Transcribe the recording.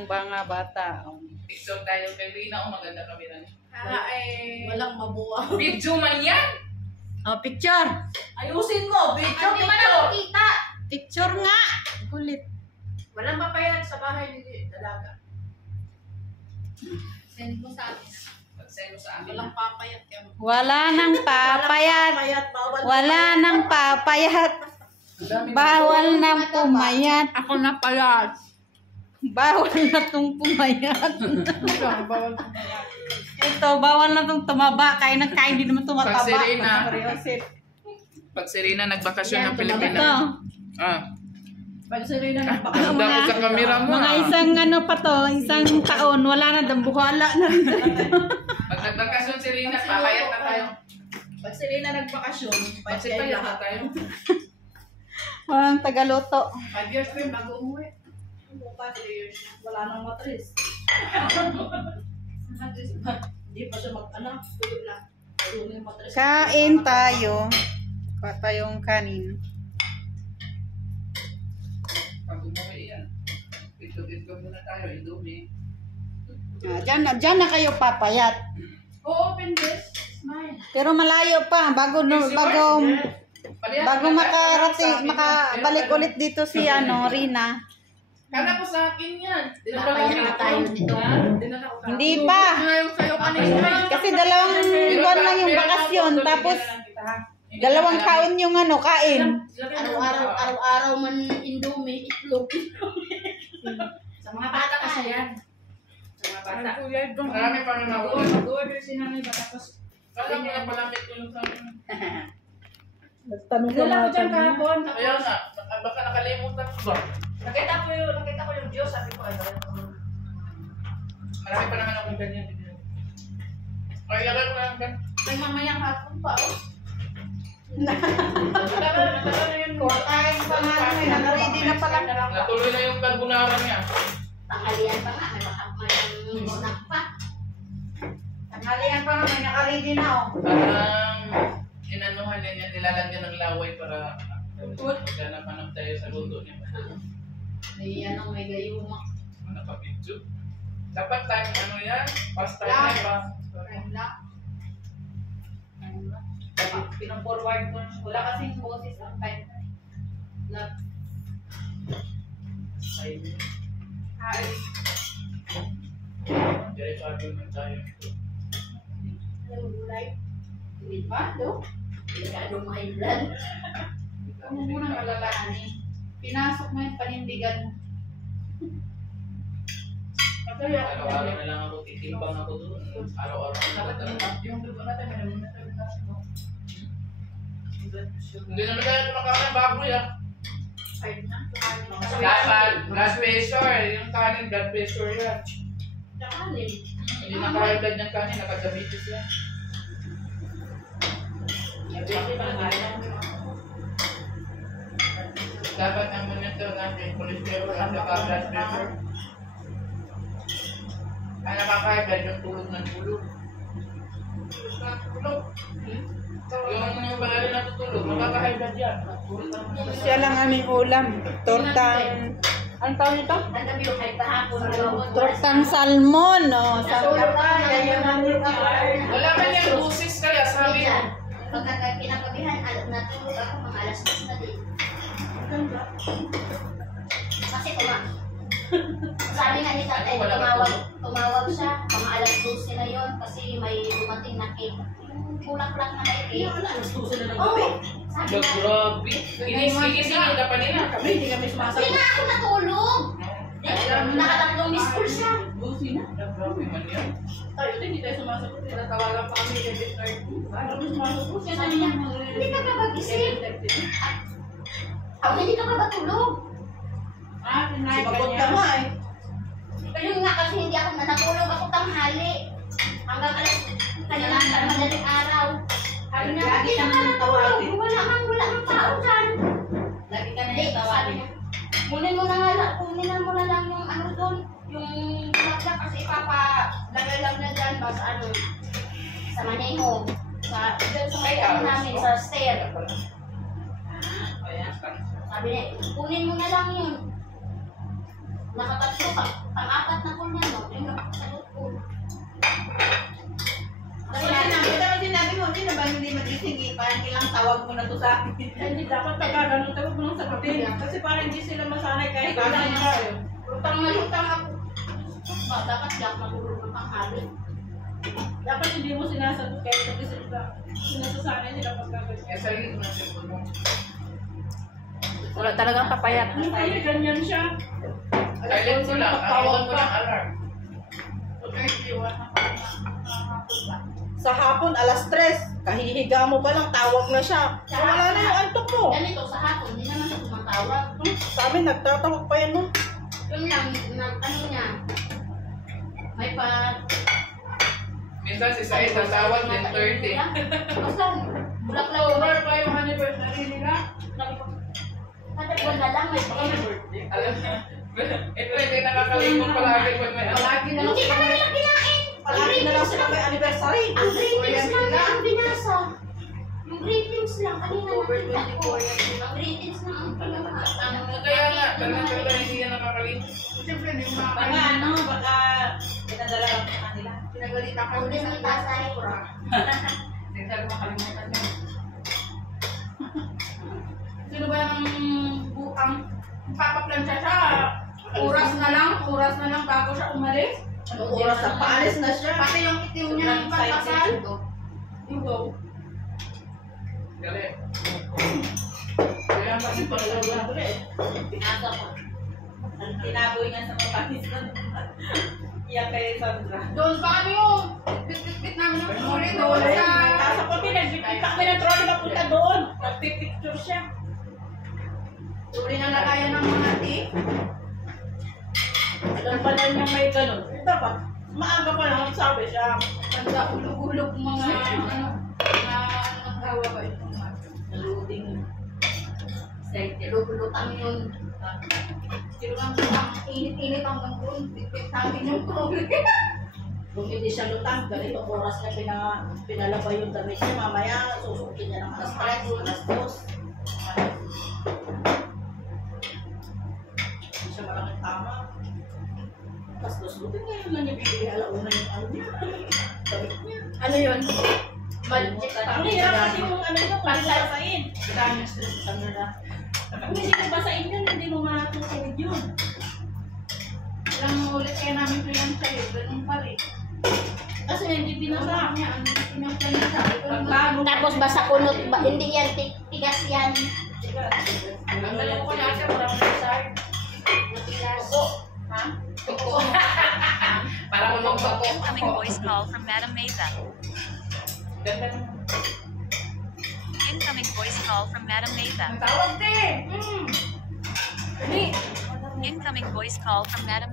ng mga bata. Picture tayo kay Rina. Maganda kami rin. Walang mabuha. Video man yan! Picture! Ayusin mo! Video, Hindi man ako kita. Picture nga! Kulit. Walang papayag sa bahay ni Dalaga. Send mo sa akin. Pag-send mo sa amin. Walang papayat yan. Wala nang papayat. Wala nang papayat. Bawal nang pumayat. Ako na payat. Bawal na tong pumayat. Bawal na Ito, bawal na tong tumaba. Kaya nagkain din naman tumataba. Pag si Rina. Seryosit. Pag si Rina nagbakasyon ng Ito. Pilipinas. Pag sila na Ang dami sa kamera mo. Mga isang ano pa to, isang taon, wala na, dambuhala na. Pag nagbakasyon si Rina, papayat na tayo. Pag sila na nagbakasyon, payat kayo Papayat na lahat. tayo. Walang tagaluto. 5 years pa yun bago umuwi. Bukas 3 years na. Wala nang matris. Hindi pa siya mag-anak. Tuyo lang. Tuyo lang yung matris. Kain tayo. Pa tayong kanin. Pag umuwi yan. Ito muna tayo, Indomie. Diyan na kayo papayat. Open this. Smile. Pero malayo pa, bago makabalik ulit dito si Rina. Kala ko sa akin yan. Papayat tayo dito. Hindi pa. Sa'yo kanina. Kasi 2 buwan lang yung bakasyon, tapos 2 taon yung kain. Araw-araw man Indomie, itlog. Sa mga bata kasi yan. Sa mga bata. Marami pa rin ako. Mag-order si nanay ba tapos Kala ko na palamit ko yung sa akin. Tanong Dala ko dyan kahapon. Kaya nga, baka nakalimutan ko ba? Nakita ko yung Diyos. Sabi ko, ay, Marami pa naman akong ganyan. Ay, lagay ko lang ganyan. may mamayang hapon pa. Kain pa nga, nakaready na pala. Natuloy na yung carbonara niya. Tanghalian pa nga, may munak pa. Tanghalian pa nga, may nakaready na Parang inanuhan niya, nilalagyan ng laway para maghanap tayo sa luto niya. Yan ang may gayuma. Nakapidyo. Dapat time yan? Pasta yan ba? Pino-forward ko. Wala kasing boses ang time. Hi. Diretso naman tayo. Hindi pa, do? Masyadong mahiblan. Ano muna malalahanin? Pinasok mo yung panindigan mo. Araw-araw na lang ako titimbang ako doon. Araw-araw na lang. Yung dugo natin, may naman natin mo. Hindi naman tayo kumakain baboy ah. Ay, na. Dapat, blood pressure. Yung kanin, blood pressure yan. Kanin. Hindi nakahagad ng kanin, nakagabitis yan. Dapat ang monitor natin, cholesterol at saka blood pressure. Ang nakakahagad yung tulog ng tulog. Tulog. Yung palali natutulog, nakakahagad yan. Siya lang aming ulam. Tortang... Anong tawag nito? Ang gabi yung kahit pahapon. Tortang salmon. Natulog ka. Wala man yung busis kaya sabi mo. Pagka kinagabihan, natulog ako mga alas 10 na din. Kasi sabi nga ni tatay, tumawag siya, mga alas 12 na yun kasi may dumating na cake. Kulang-kulang na cake. Alas 12 na ng Oo. gabi. Sabi nga, Grabe. Ginising ka pa nila. Kami, hindi kami hindi sumasagot. na ako natulog. Nakatatlong miss call siya. Busi na. Grabe man yan. Tayo din, hindi tayo sumasagot. Tinatawagan pa kami kay Victor. Ano mo sumasagot? Sabi niya, hindi ka ba magising? Hindi ka ba matulog? Sumagot ka nga eh. Yun nga kasi hindi ako natulog ako tanghali. Hanggang alas kanina madaling araw. Sabi na, hindi ka natulog. Wala kang tao dyan. Lagi ka na Hindi, yung sabi tawagin. niya. Kunin mo na lang yung ano doon. Yung bulaksak kasi papalagay lang na dyan. Basta ano, sa maneho. Dyan sa may ano namin, sa stair. Sabi niya, kunin mo na lang yun. Nakatatlo, pang-apat tawag mo na to sa akin. Hindi dapat pagkaganon tayo mo nang sagutin. Kasi parang hindi sila masanay kahit ilan tayo. Lutang na lutang ako. Dapat di ako magulog ng panghali. Dapat hindi mo sinasagot kahit pag sila sinasasanay sila pagkaganon. Kaya sarili mo na cellphone mo. Wala talagang papayat. Hindi, ganyan siya. Silent sila. Ang mo ng alarm. Sa hapon, alas 3, kahihiga mo pa lang, tawag na siya. Wala na yung antok mo. Ganito sa hapon, hindi naman siya tumatawag. Sa amin, nagtatawag pa yan, no? Yun lang, ano niya. May pa... Minsan si Said tatawag din 30. Basta, bulak-lak. Over pa yung anniversary nila. Kada buwan na lang, may Alam mo, ito hindi nakakalimot palagi pag may alarm. Palagi na lang Hindi sila. naman nila kinain. Palagi na lang sila may anniversary. Ang greetings lang na ang binasa. Yung greetings lang, kanina nakita ko. Ang greetings lang ang pinaka. Kaya nga, talagang hindi yan nakakalimot. Siyempre, yung mga Baka ano, baka pinadala lang sa kanila. pinagalitan ka. Ang din sa sa ipura. Hindi talaga makalimutan niya. Sino ba ang buang papaplansya siya? Oras na lang bago siya umalis. Anong oras na paalis na siya? Pati yung itim niya ng pagkasal. You go. Gali. Kaya kasi pala Pinasa ko. Ang tinaboy nga sa mga panis na. Iyak kay Sandra. Doon pa kami yung bit namin ng trolley doon sa... Nasa ko din, nagbibigay kami ng trolley papunta doon. Nagpipicture siya. Tuloy na lagayan ng mga tea. Alam pala niya may ganun. Dapat, maaga pa lang sabi siya. Pagka ulog-ulog mga naghawa ba ito? Loading. Lulutang yun. Pero lang ang init-init hanggang doon. Bit namin yung trolley. Kung hindi siya lutang, ganito oras niya pinalabay yung damit niya. Mamaya, susukin niya ng alas 3, alas 2. Hindi siya malaking tama. Tapos lusutin ngayon lang niya bibili alauna yung ano niya. Damit niya. Ano yun? Magic. Ang hirap kasi yung ano niya, kung hindi mo basahin. Dami stress. Ano na. Kung hindi mo basahin yun, hindi mo matutuwid yun. Ilang ulit kaya namin ito yan sa'yo, ganun pa rin. Kasi hindi binasa. niya, ang pinagpalita. Tapos basa kunot, hindi yan tigas yan. Ang dalawa ko na siya, parang nasay. Opo. Ha? Toko. Parang magtoko. Incoming voice call from Madam Mesa. Ganda naman. Incoming voice call from Madam Mesa. Ang tawag din! Incoming voice call from Madam